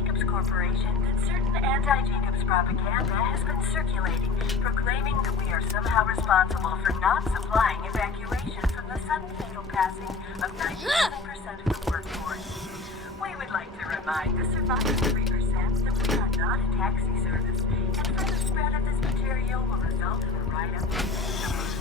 Jakobs Corporation that certain anti-Jakobs propaganda has been circulating, proclaiming that we are somehow responsible for not supplying evacuation from the sudden fatal passing of 97% of the workforce. We would like to remind the surviving 3% that we are not a taxi service, and further spread of this material will result in a write-up of the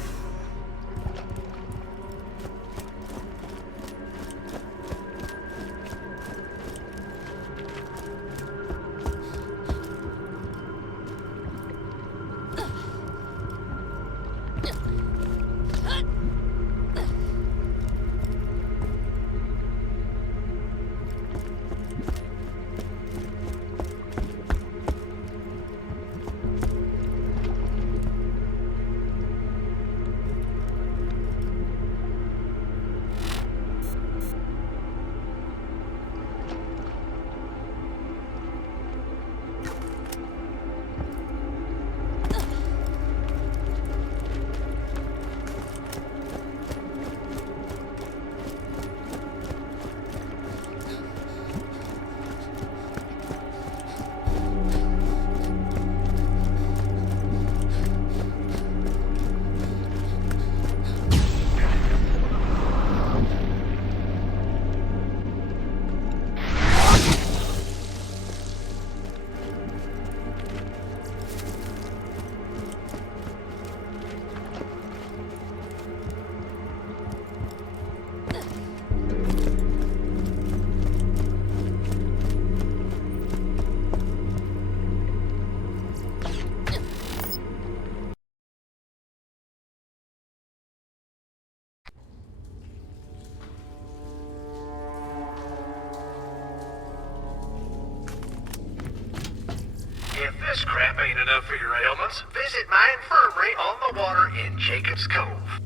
If this crap ain't enough for your ailments, visit my infirmary on the water in Jakobs Cove.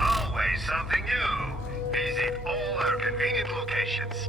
Always something new. Visit all our convenient locations.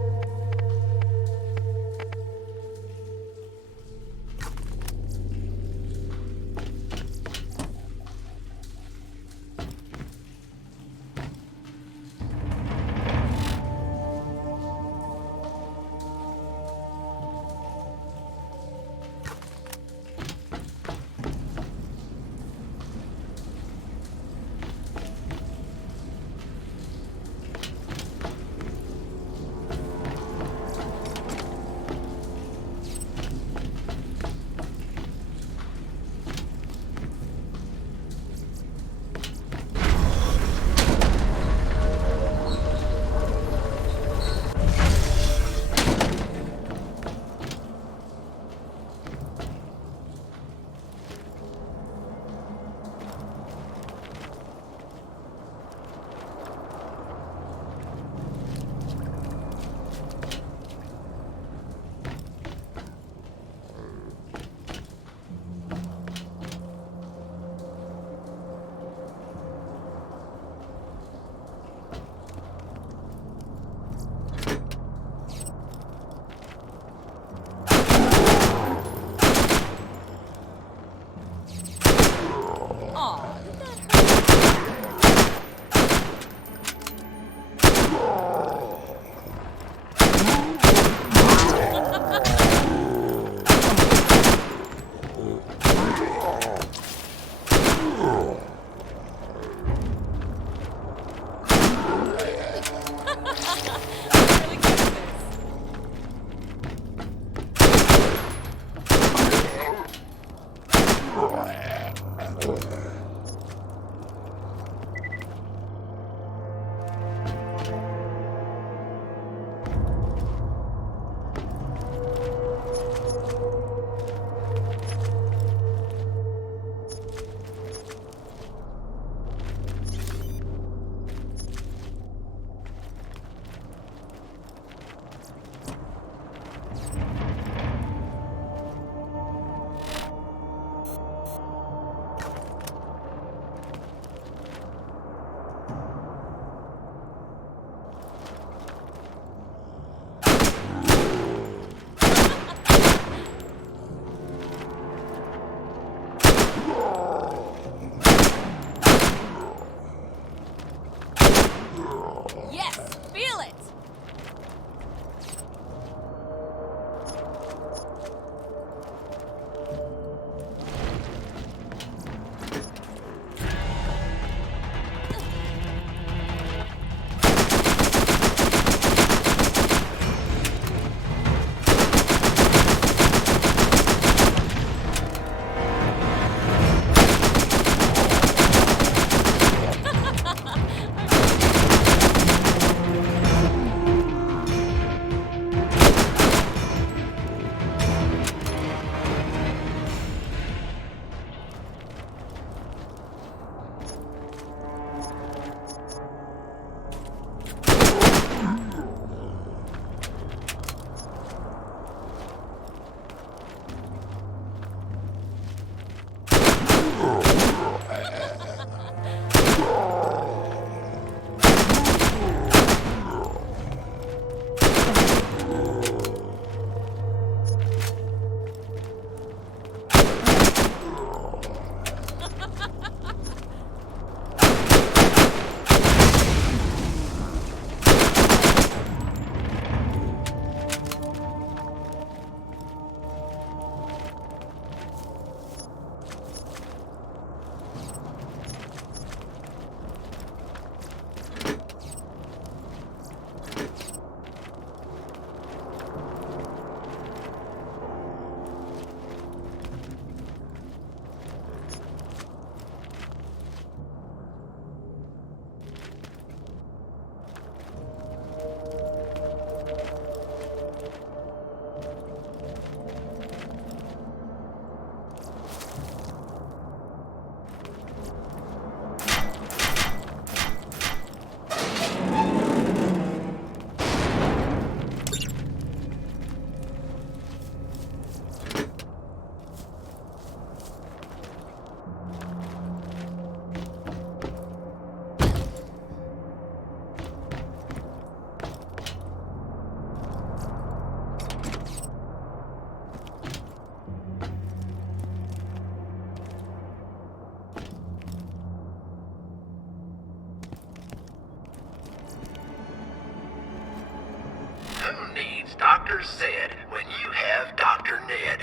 Dr. Zed when you have Dr. Ned.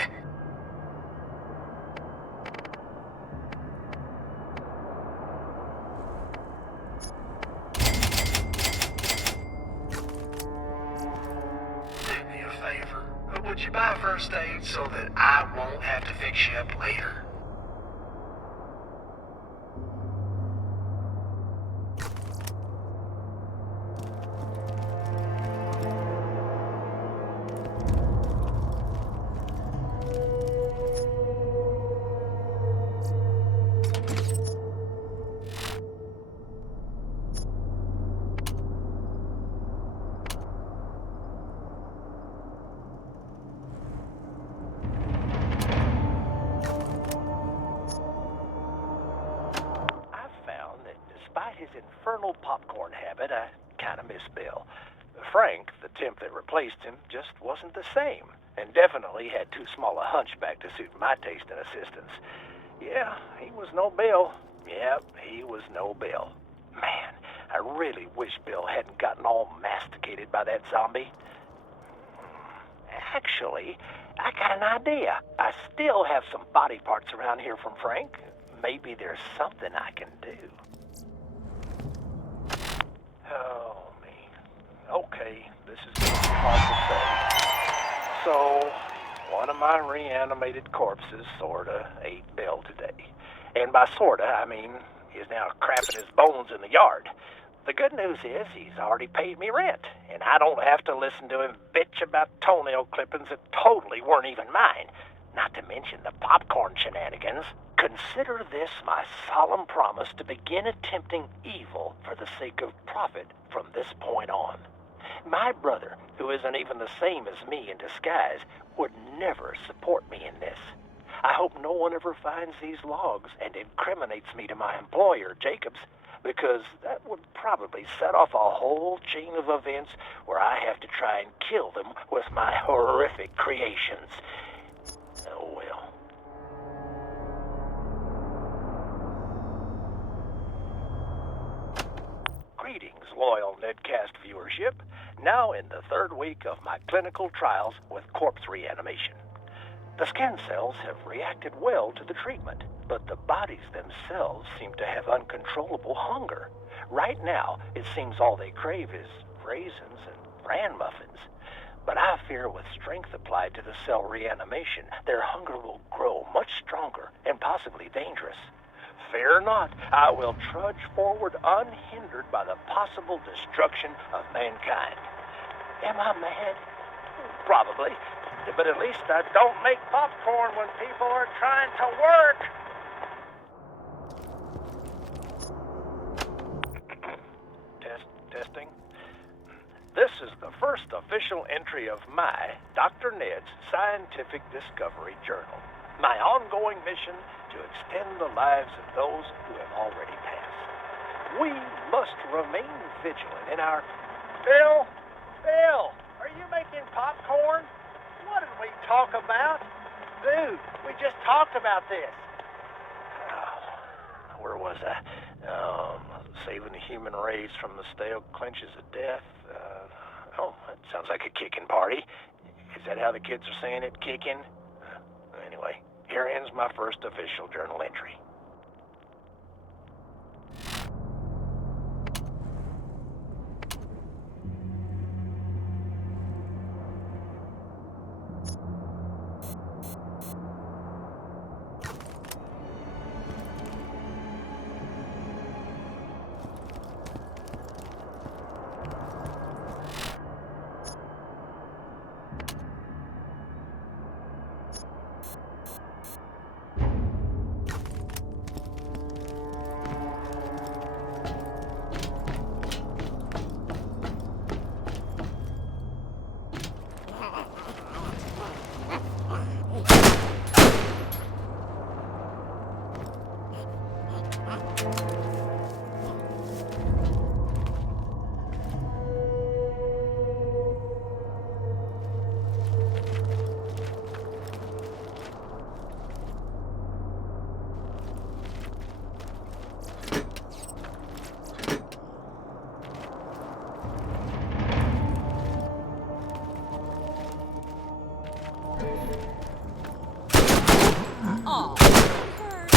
Do me a favor. Would you buy first aid so that I won't have to fix you up later? Despite his infernal popcorn habit, I kind of miss Bill. Frank, the temp that replaced him, just wasn't the same, and definitely had too small a hunchback to suit my taste in assistants. Yeah, he was no Bill. Yep, he was no Bill. Man, I really wish Bill hadn't gotten all masticated by that zombie. Actually, I got an idea. I still have some body parts around here from Frank. Maybe there's something I can do. Oh, me. Okay, this is going to be hard to say. So, one of my reanimated corpses sorta ate Bill today. And by sorta, I mean he's now crapping his bones in the yard. The good news is he's already paid me rent, and I don't have to listen to him bitch about toenail clippings that totally weren't even mine. Not to mention the popcorn shenanigans. Consider this my solemn promise to begin attempting evil for the sake of profit from this point on. My brother, who isn't even the same as me in disguise, would never support me in this. I hope no one ever finds these logs and incriminates me to my employer, Jakobs, because that would probably set off a whole chain of events where I have to try and kill them with my horrific creations. Oh well. Greetings, loyal Nedcast viewership. Now in the third week of my clinical trials with corpse reanimation. The skin cells have reacted well to the treatment, but the bodies themselves seem to have uncontrollable hunger. Right now, it seems all they crave is raisins and bran muffins. But I fear with strength applied to the cell reanimation, their hunger will grow much stronger and possibly dangerous. Fear not, I will trudge forward unhindered by the possible destruction of mankind. Am I mad? Probably. But at least I don't make popcorn when people are trying to work. Testing. This is the first official entry of my, Dr. Ned's, Scientific Discovery Journal. My ongoing mission to extend the lives of those who have already passed. We must remain vigilant in our... Bill, are you making popcorn? What did we talk about? Dude, we just talked about this. Where was I? Saving the human race from the stale clenches of death. That sounds like a kicking party. Is that how the kids are saying it, kicking? Anyway, here ends my first official journal entry. Aw, that hurt.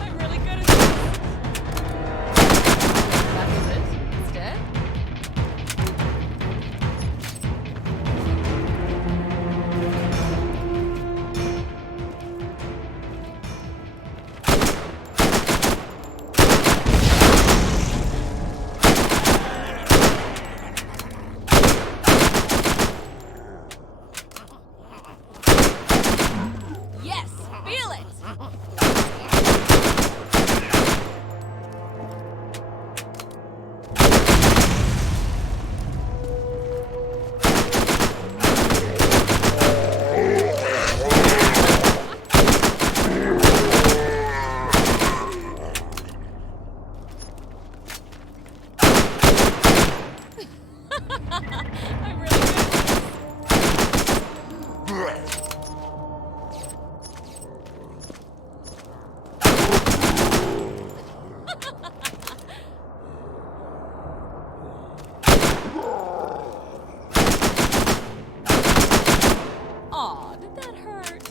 I'm really good at this. That was it? It's dead? Yes! Feel it! I'm really good at this. Aw, did that hurt?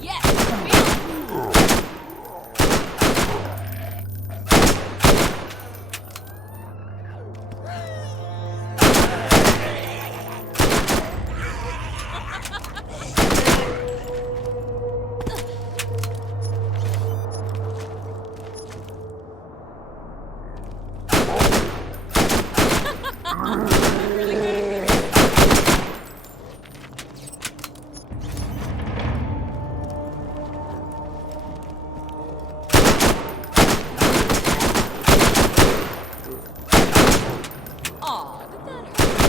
Yes, feel it. Aw, did that hurt?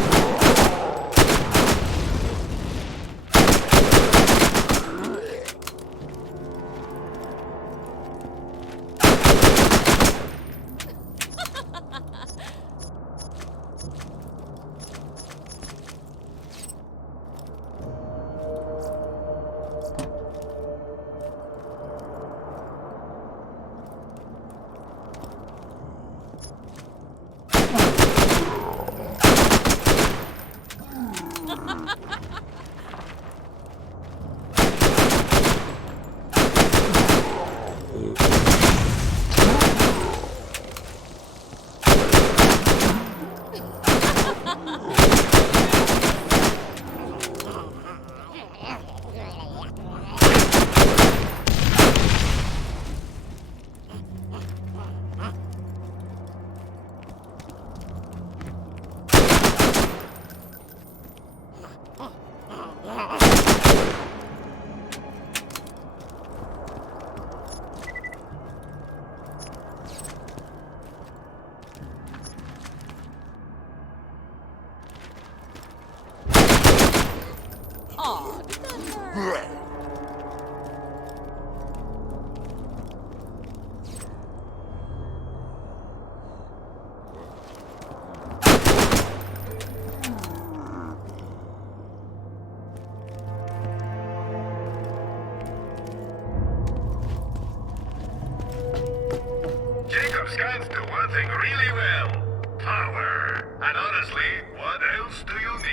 Aw, did that hurt? Jakobs guns do one thing really well. Power. And honestly, what else do you need?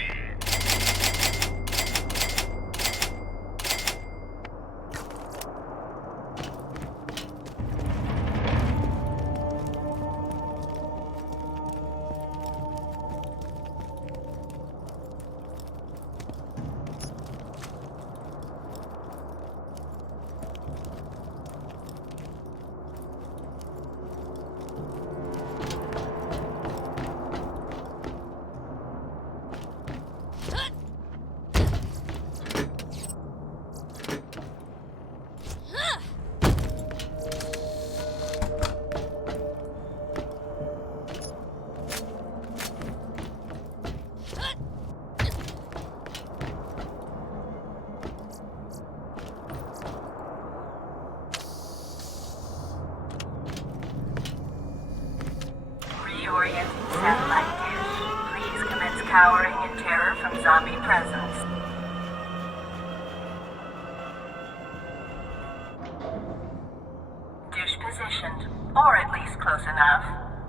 Reorienting satellite dish. Please commence cowering in terror from zombie presence. Dish positioned, or at least close enough.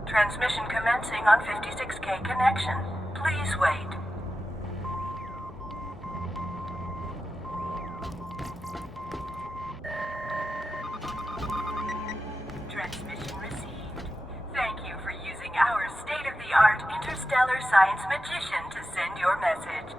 Transmission commencing on 56K connection. Please wait. Transmission received. Thank you for using our state-of-the-art interstellar science magician to send your message.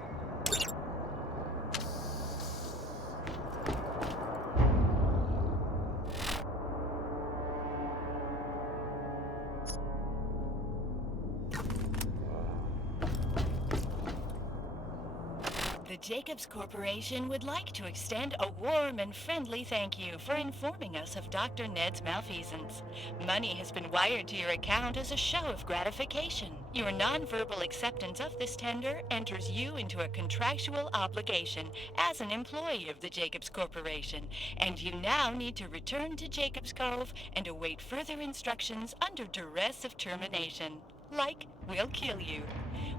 The Jakobs Corporation would like to extend a warm and friendly thank you for informing us of Dr. Ned's malfeasance. Money has been wired to your account as a show of gratification. Your nonverbal acceptance of this tender enters you into a contractual obligation as an employee of the Jakobs Corporation, and you now need to return to Jakobs Cove and await further instructions under duress of termination. Like, we'll kill you.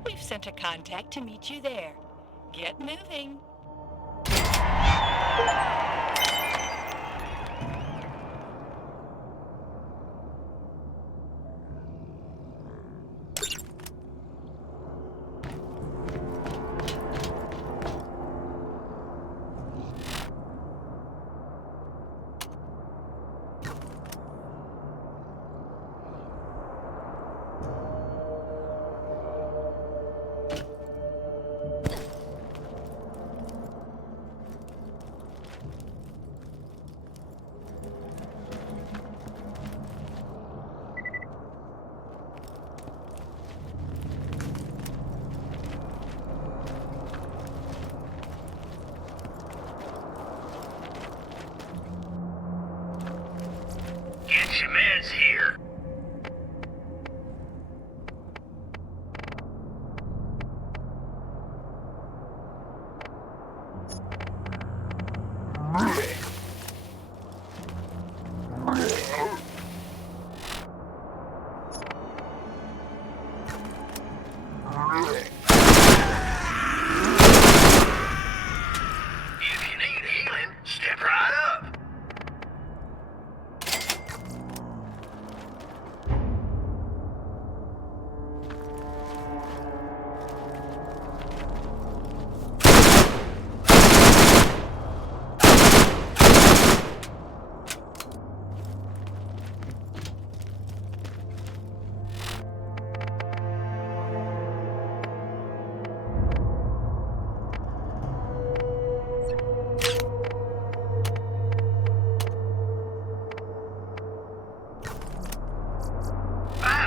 We've sent a contact to meet you there. Get moving. Get your meds here. If you need healing, step right up.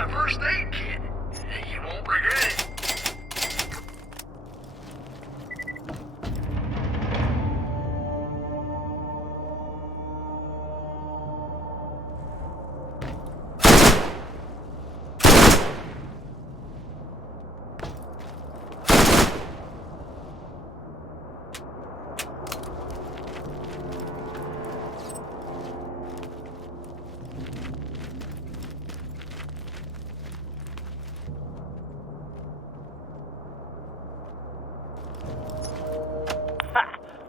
First aid kit. You won't regret it.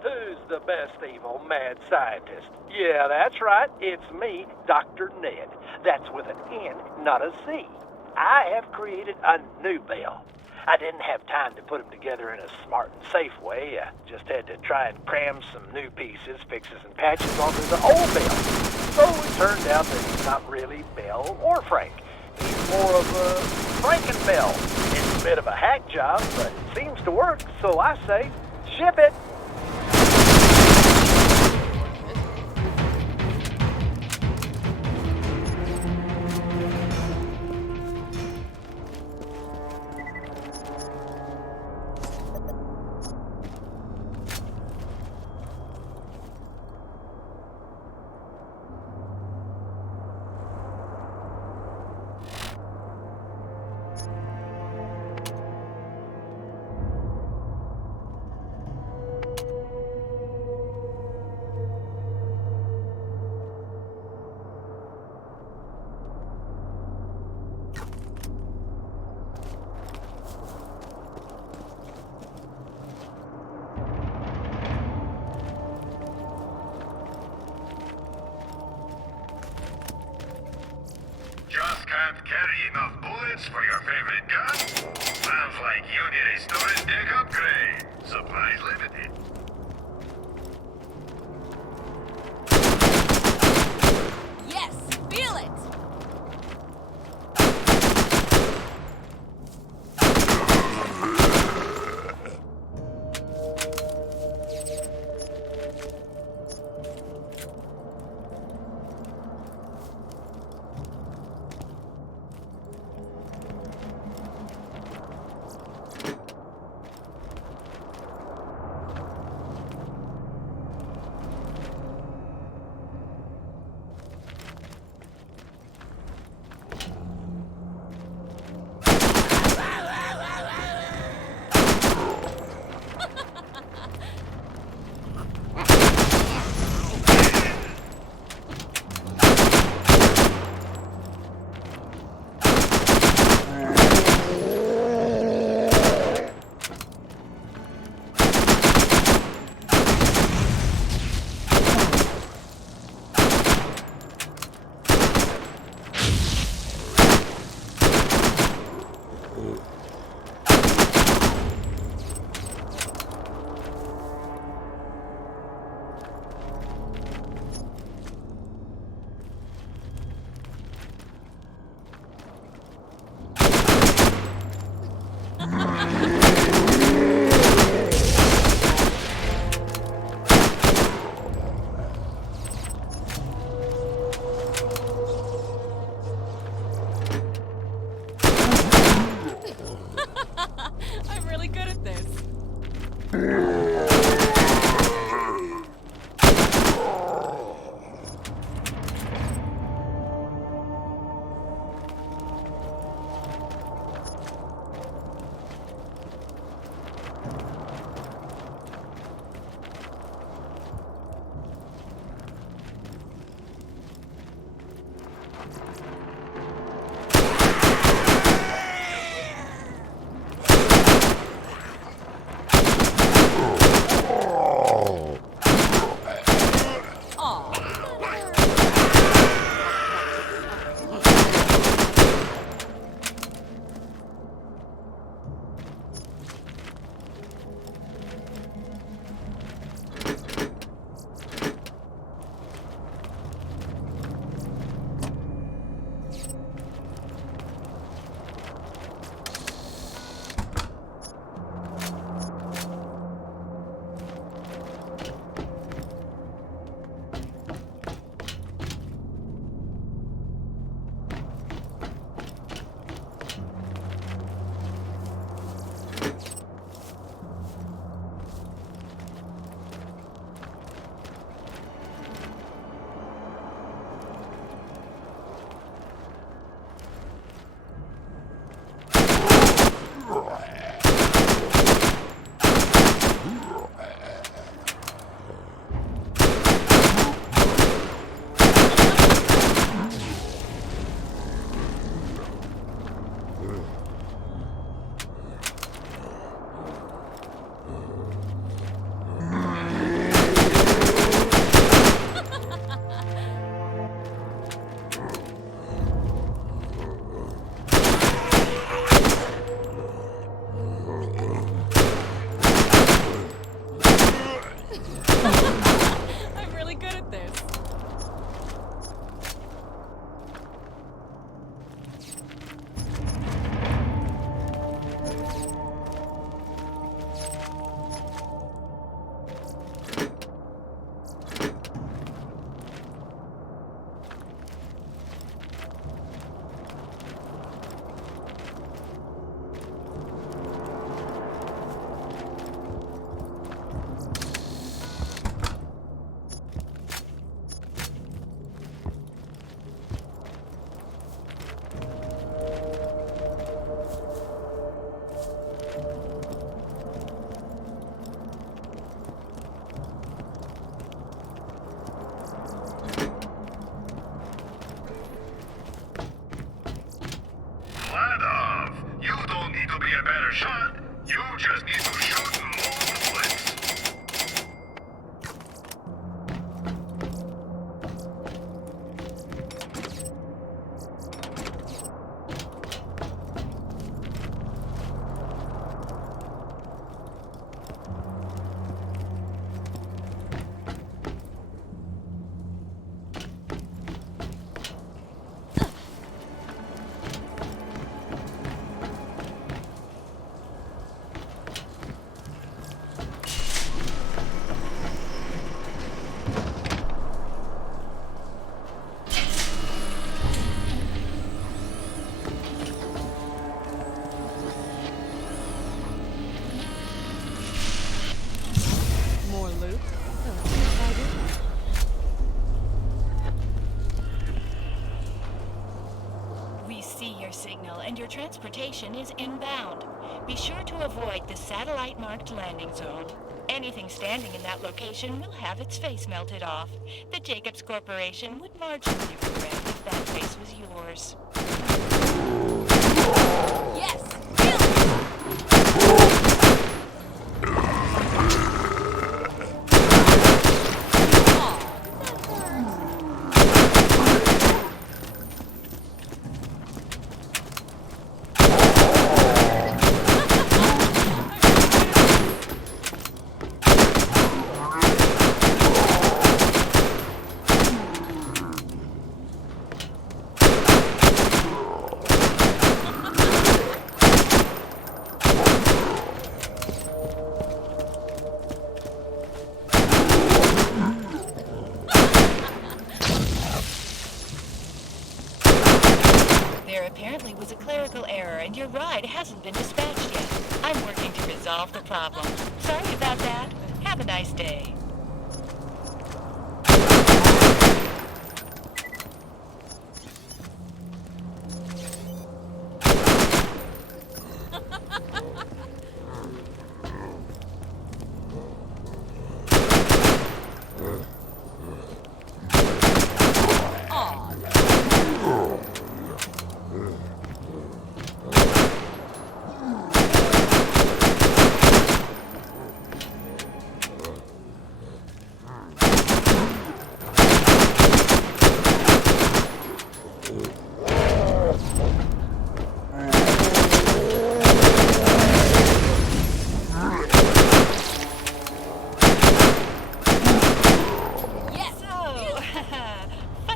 Who's the best evil mad scientist? Yeah, that's right. It's me, Dr. Ned. That's with an N, not a Z. I have created a new bell. I didn't have time to put them together in a smart and safe way. I just had to try and cram some new pieces, fixes, and patches onto the old bell. So it turned out that he's not really Bell or Frank. He's more of a Frankenbell. It's a bit of a hack job, but it seems to work, so I say, ship it. Just can't carry enough bullets for your favorite gun? Sounds like you need a storage deck upgrade. Supplies limited. Yes, feel it! I'm really good at this. Flat off. You don't need to be a better shot. You just need to shoot more bullets. More loot? Oh, yes, I do. We see your signal, and your transportation is inbound. Be sure to avoid the satellite-marked landing zone. Anything standing in that location will have its face melted off. The Jakobs Corporation would marginally regret if that face was yours. Yes! Feel it! There apparently was a clerical error, and your ride hasn't been dispatched yet. I'm working to resolve the problem. Sorry about that. Have a nice day. Aw,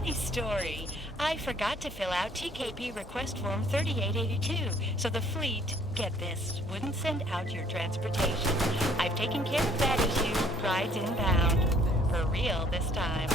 Funny story. I forgot to fill out TKP request form 3882, so the fleet, get this, wouldn't send out your transportation. I've taken care of that issue. Rides inbound. For real this time.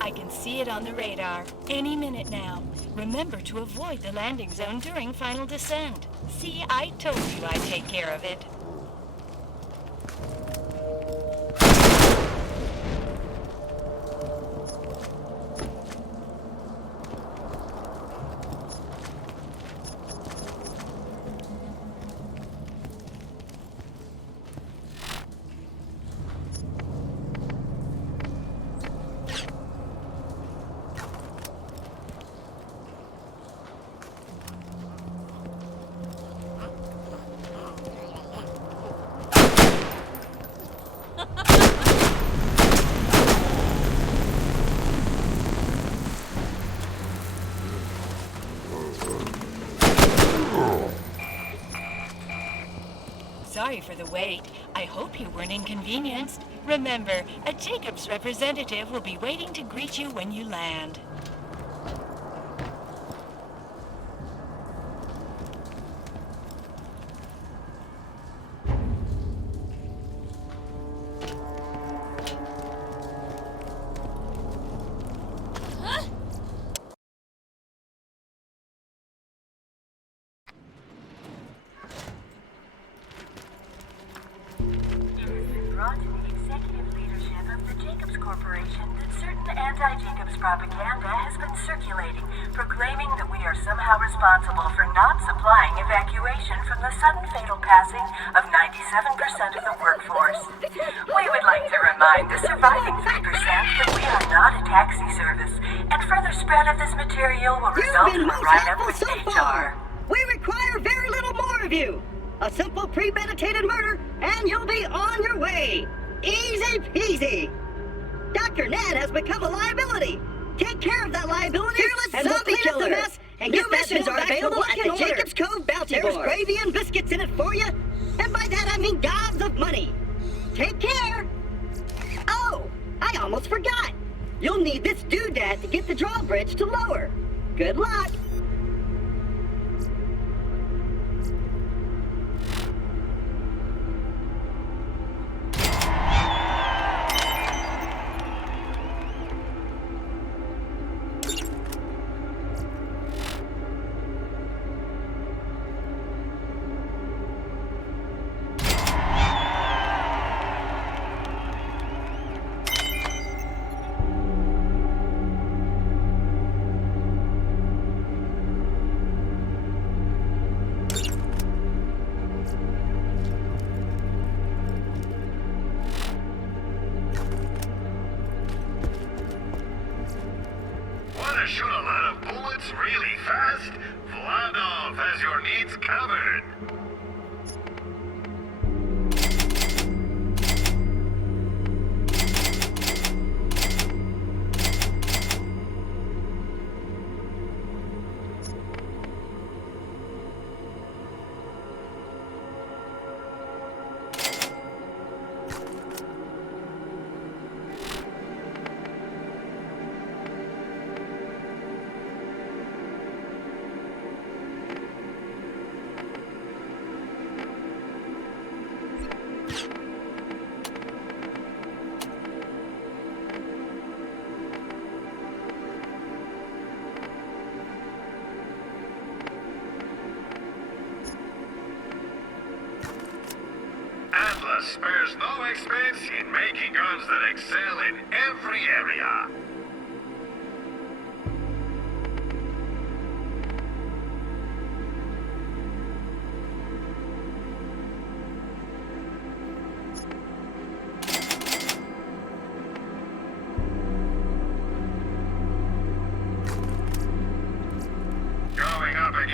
I can see it on the radar. Any minute now. Remember to avoid the landing zone during final descent. See, I told you I'd take care of it. Sorry for the wait. I hope you weren't inconvenienced. Remember, a Jakobs representative will be waiting to greet you when you land. Brought to the executive leadership of the Jakobs Corporation that certain anti-Jakobs propaganda has been circulating, proclaiming that we are somehow responsible for not supplying evacuation from the sudden fatal passing of 97% of the workforce. We would like to remind the surviving 3% that we are not a taxi service, and further spread of this material will result in a write-up with HR. We require very little more of you. A simple premeditated murder, and you'll be on your way. Easy peasy. Dr. Ned has become a liability. Take care of that liability, and we'll clean up the mess, and get that bill back available at the Jakobs Cove bounty board. There's gravy and biscuits in it for you, and by that I mean gobs of money. Take care. Oh, I almost forgot. You'll need this doodad to get the drawbridge to lower. Good luck. Shoot a lot of bullets really fast? Vladov has your needs covered. Spares no expense in making guns that excel in every area.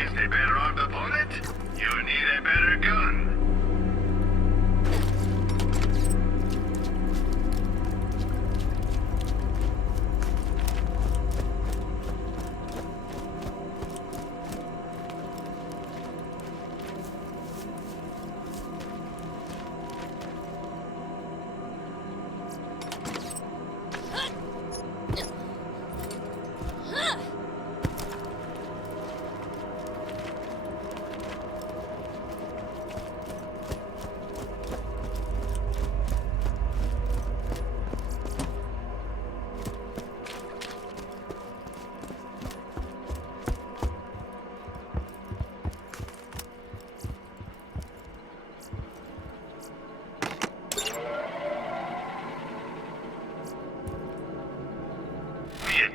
Is the better armed opponent? You need a better gun.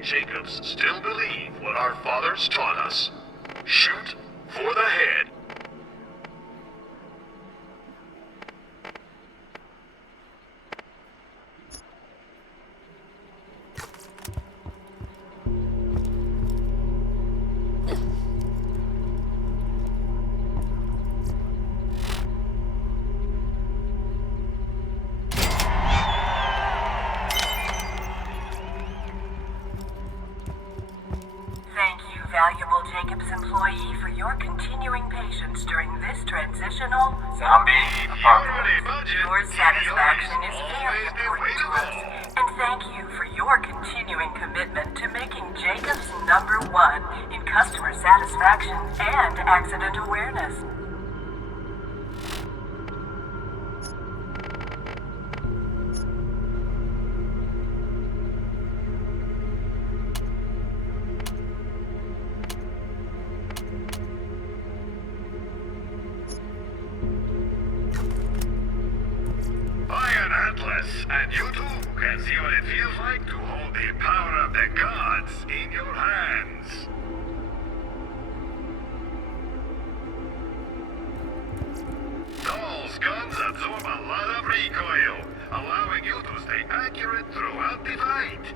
Jakobs still believe what our fathers taught us. Shoot for the head. Valuable Jakobs employee for your continuing patience during this transitional Zombie apocalypse. Your satisfaction is very important to us, and thank you for your continuing commitment to making Jakobs #1 in customer satisfaction and accident awareness. And you too can see what it feels like to hold the power of the gods in your hands. Those guns absorb a lot of recoil, allowing you to stay accurate throughout the fight.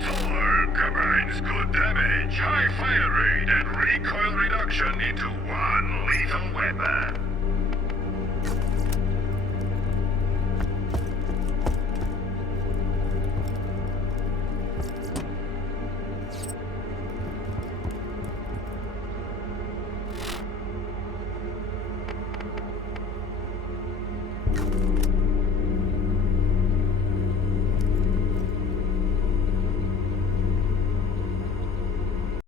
Thor combines good damage, high fire rate, and recoil reduction into one lethal weapon.